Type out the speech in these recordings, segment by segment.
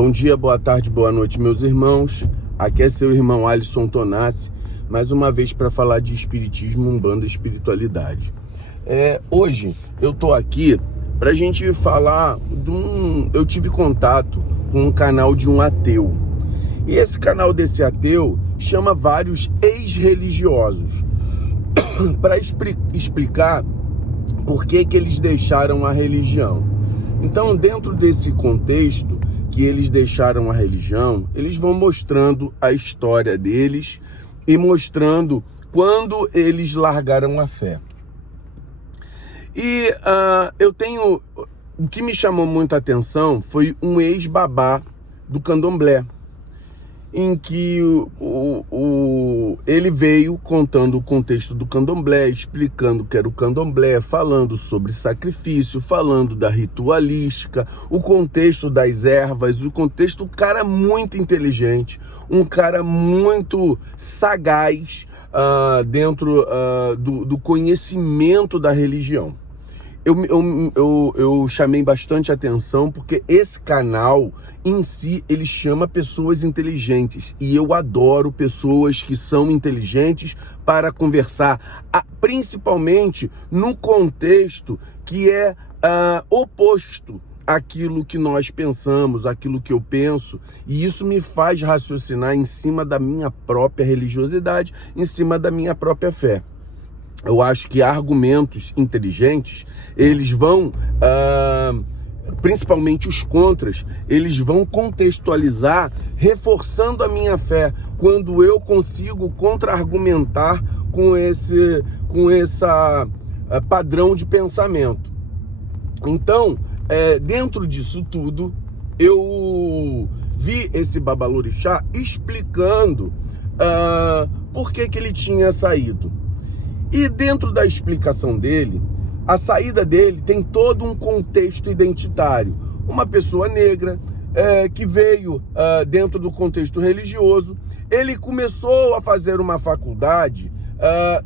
Bom dia, boa tarde, boa noite, meus irmãos. Aqui é seu irmão Alisson Tonassi, mais uma vez para falar de espiritismo, umbanda e espiritualidade. Hoje eu tô aqui para a gente falar eu tive contato com um canal de um ateu. E esse canal desse ateu chama vários ex-religiosos para explicar por que eles deixaram a religião. Então, dentro desse contexto que eles deixaram a religião, eles vão mostrando a história deles e mostrando quando eles largaram a fé. E o que me chamou muita atenção foi um ex-babá do candomblé, em que ele veio contando o contexto do candomblé, explicando o que era o candomblé, falando sobre sacrifício, falando da ritualística, o contexto das ervas, o cara muito inteligente, um cara muito sagaz dentro do conhecimento da religião. Eu chamei bastante atenção porque esse canal em si, ele chama pessoas inteligentes, e eu adoro pessoas que são inteligentes para conversar, principalmente no contexto que é oposto àquilo que nós pensamos, àquilo que eu penso, e isso me faz raciocinar em cima da minha própria religiosidade, em cima da minha própria fé. Eu acho que argumentos inteligentes, eles vão, principalmente os contras, eles vão contextualizar, reforçando a minha fé, quando eu consigo contra-argumentar com esse padrão de pensamento. Então, dentro disso tudo, eu vi esse babalorixá explicando por que ele tinha saído. E dentro da explicação dele, a saída dele tem todo um contexto identitário. Uma pessoa negra que veio dentro do contexto religioso, ele começou a fazer uma faculdade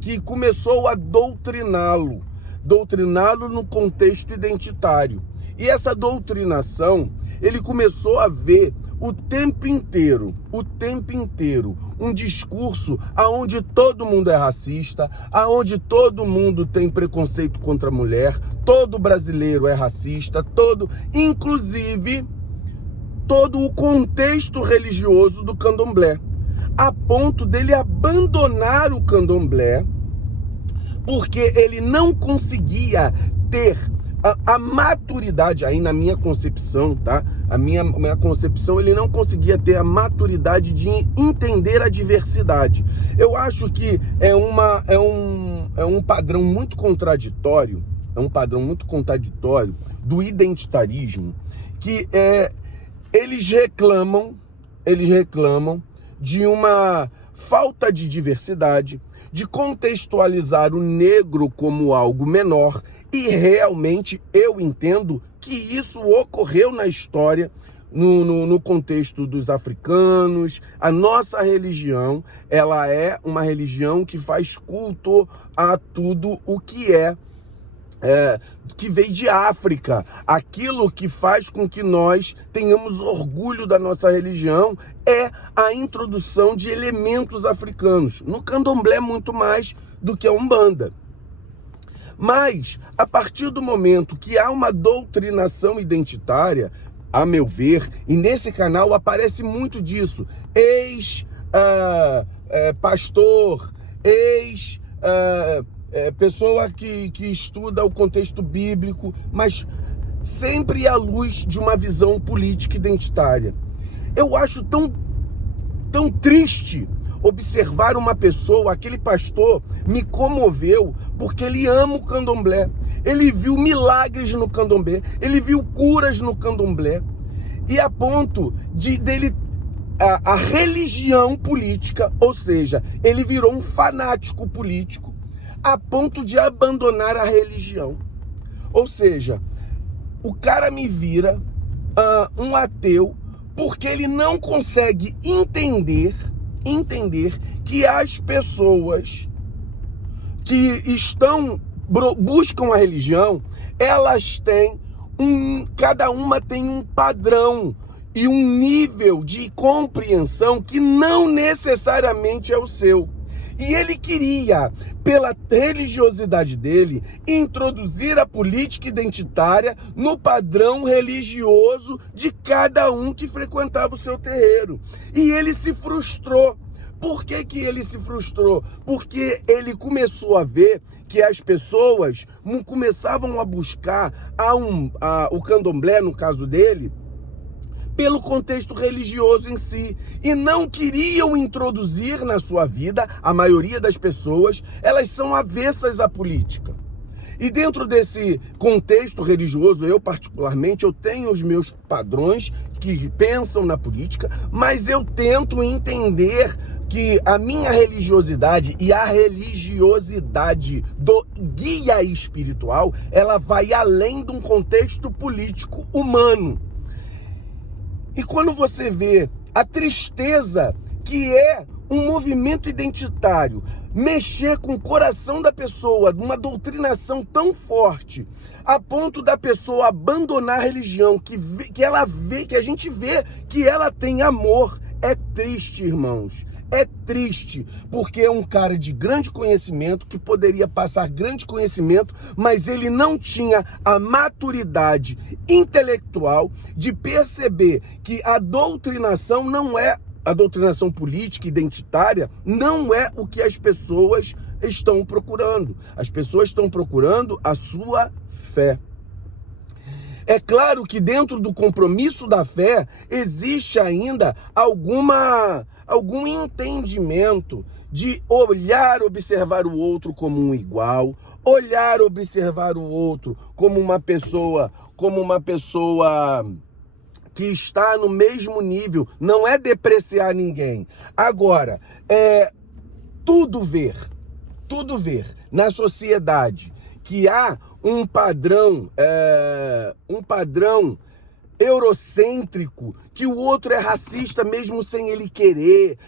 que começou a doutriná-lo no contexto identitário. E essa doutrinação, ele começou a ver o tempo inteiro, um discurso aonde todo mundo é racista, aonde todo mundo tem preconceito contra a mulher, todo brasileiro é racista, inclusive todo o contexto religioso do candomblé, a ponto dele abandonar o candomblé, porque ele não conseguia ter a maturidade, aí na minha concepção, tá? A minha concepção, ele não conseguia ter a maturidade de entender a diversidade. Eu acho que é um padrão muito contraditório, do identitarismo, que eles reclamam de uma falta de diversidade, de contextualizar o negro como algo menor. E realmente eu entendo que isso ocorreu na história, no contexto dos africanos. A nossa religião, ela é uma religião que faz culto a tudo o que que veio de África. Aquilo que faz com que nós tenhamos orgulho da nossa religião é a introdução de elementos africanos. No candomblé, muito mais do que a umbanda. Mas, a partir do momento que há uma doutrinação identitária, a meu ver, e nesse canal aparece muito disso, ex-pastor, pessoa que estuda o contexto bíblico, mas sempre à luz de uma visão política identitária. Eu acho tão triste observar uma pessoa, aquele pastor me comoveu, porque ele ama o candomblé, ele viu milagres no candomblé, ele viu curas no candomblé, e a ponto dele a religião política, ou seja, ele virou um fanático político, a ponto de abandonar a religião. Ou seja, o cara me vira um ateu, porque ele não consegue entender que as pessoas que buscam a religião, elas têm cada uma tem um padrão e um nível de compreensão que não necessariamente é o seu. E ele queria, pela religiosidade dele, introduzir a política identitária no padrão religioso de cada um que frequentava o seu terreiro. E ele se frustrou. Por que que ele se frustrou? Porque ele começou a ver que as pessoas começavam a buscar o candomblé, no caso dele, pelo contexto religioso em si, e não queriam introduzir na sua vida. A maioria das pessoas, elas são avessas à política. E dentro desse contexto religioso, eu particularmente, eu tenho os meus padrões que pensam na política, mas eu tento entender que a minha religiosidade e a religiosidade do guia espiritual, ela vai além de um contexto político humano. E quando você vê a tristeza que é um movimento identitário mexer com o coração da pessoa, de uma doutrinação tão forte, a ponto da pessoa abandonar a religião, que a gente vê que ela tem amor, é triste, irmãos. É triste, porque é um cara de grande conhecimento, que poderia passar grande conhecimento, mas ele não tinha a maturidade intelectual de perceber que a doutrinação não é, a doutrinação política identitária não é o que as pessoas estão procurando. As pessoas estão procurando a sua fé. É claro que dentro do compromisso da fé existe ainda algum entendimento de olhar, observar o outro como um igual, olhar, observar o outro como uma pessoa que está no mesmo nível. Não é depreciar ninguém. Agora, tudo ver na sociedade que há um padrão eurocêntrico, que o outro é racista mesmo sem ele querer,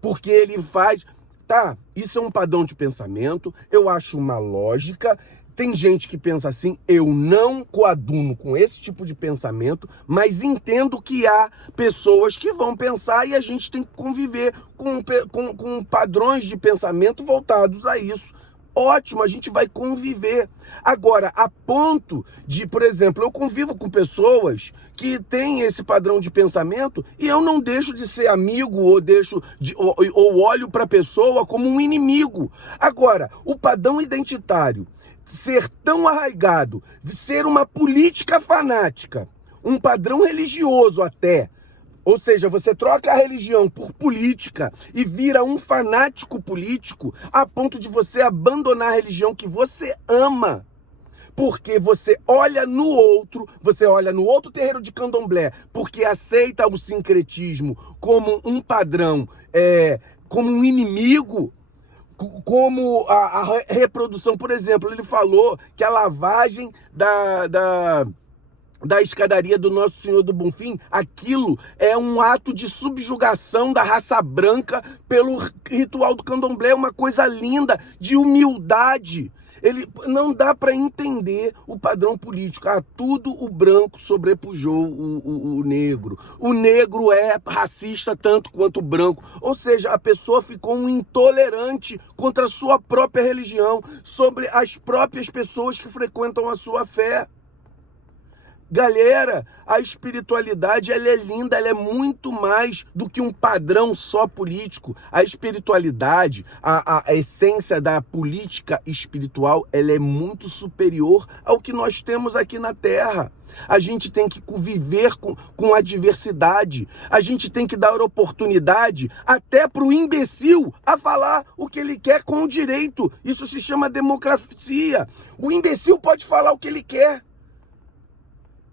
porque ele faz... Tá, isso é um padrão de pensamento, eu acho uma lógica. Tem gente que pensa assim, eu não coaduno com esse tipo de pensamento, mas entendo que há pessoas que vão pensar, e a gente tem que conviver com padrões de pensamento voltados a isso. Ótimo, a gente vai conviver. Agora, a ponto de, por exemplo, eu convivo com pessoas que têm esse padrão de pensamento e eu não deixo de ser amigo ou olho para a pessoa como um inimigo. Agora, o padrão identitário ser tão arraigado, ser uma política fanática, um padrão religioso até, ou seja, você troca a religião por política e vira um fanático político a ponto de você abandonar a religião que você ama. Porque você olha no outro terreiro de candomblé, porque aceita o sincretismo como um padrão, como um inimigo, como a reprodução. Por exemplo, ele falou que a lavagem da escadaria do Nosso Senhor do Bonfim, aquilo é um ato de subjugação da raça branca pelo ritual do candomblé, uma coisa linda, de humildade. Ele não dá para entender o padrão político. Tudo o branco sobrepujou o negro. O negro é racista tanto quanto o branco. Ou seja, a pessoa ficou um intolerante contra a sua própria religião, sobre as próprias pessoas que frequentam a sua fé. Galera, a espiritualidade, ela é linda, ela é muito mais do que um padrão só político. A espiritualidade, a essência da política espiritual, ela é muito superior ao que nós temos aqui na Terra. A gente tem que conviver com a diversidade. A gente tem que dar oportunidade até para o imbecil a falar o que ele quer com o direito. Isso se chama democracia. O imbecil pode falar o que ele quer.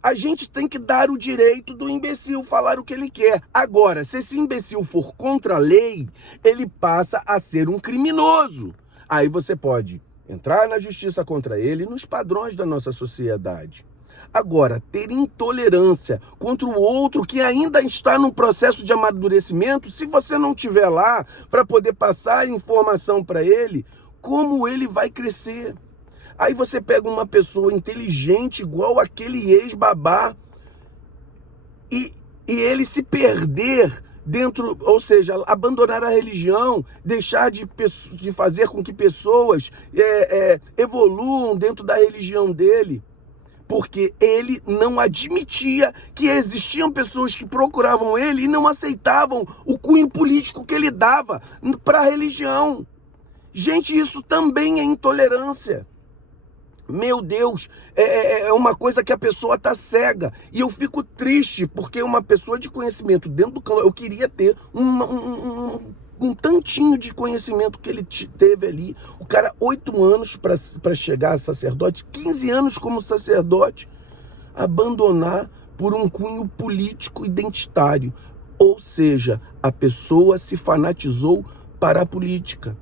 A gente tem que dar o direito do imbecil falar o que ele quer. Agora, se esse imbecil for contra a lei, ele passa a ser um criminoso. Aí você pode entrar na justiça contra ele nos padrões da nossa sociedade. Agora, ter intolerância contra o outro que ainda está no processo de amadurecimento, se você não estiver lá para poder passar informação para ele, como ele vai crescer? Aí você pega uma pessoa inteligente igual aquele ex-babá e e ele se perder dentro, ou seja, abandonar a religião, deixar de fazer com que pessoas evoluam dentro da religião dele, porque ele não admitia que existiam pessoas que procuravam ele e não aceitavam o cunho político que ele dava para a religião. Gente, isso também é intolerância. Meu Deus, é uma coisa que a pessoa está cega. E eu fico triste, porque uma pessoa de conhecimento dentro do canal, eu queria ter um tantinho de conhecimento que ele teve ali. O cara, 8 anos para chegar a sacerdote, 15 anos como sacerdote, abandonar por um cunho político identitário. Ou seja, a pessoa se fanatizou para a política.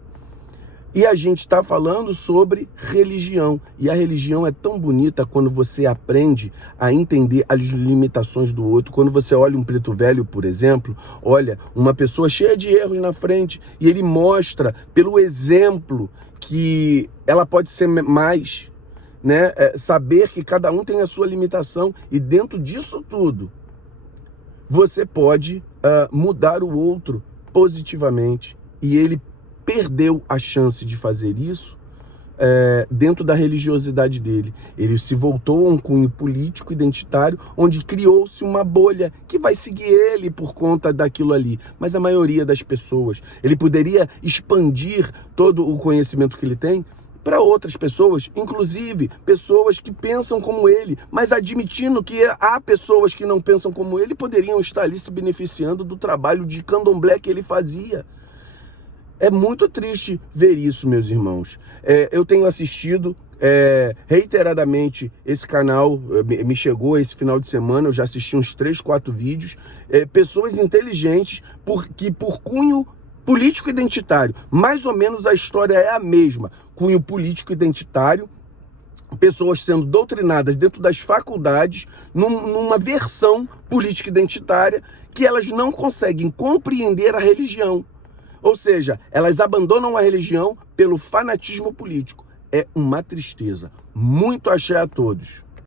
E a gente está falando sobre religião. E a religião é tão bonita quando você aprende a entender as limitações do outro. Quando você olha um preto velho, por exemplo, olha uma pessoa cheia de erros na frente e ele mostra pelo exemplo que ela pode ser mais, né? Saber que cada um tem a sua limitação e dentro disso tudo você pode mudar o outro positivamente. E ele perdeu a chance de fazer isso dentro da religiosidade dele. Ele se voltou a um cunho político identitário, onde criou-se uma bolha que vai seguir ele por conta daquilo ali. Mas a maioria das pessoas, ele poderia expandir todo o conhecimento que ele tem para outras pessoas, inclusive pessoas que pensam como ele, mas admitindo que há pessoas que não pensam como ele, poderiam estar ali se beneficiando do trabalho de candomblé que ele fazia. É muito triste ver isso, meus irmãos. Eu tenho assistido reiteradamente esse canal, me chegou esse final de semana, eu já assisti uns 3, 4 vídeos, pessoas inteligentes que por cunho político identitário, mais ou menos a história é a mesma, cunho político identitário, pessoas sendo doutrinadas dentro das faculdades, numa versão política identitária, que elas não conseguem compreender a religião. Ou seja, elas abandonam a religião pelo fanatismo político. É uma tristeza. Muito axé a todos.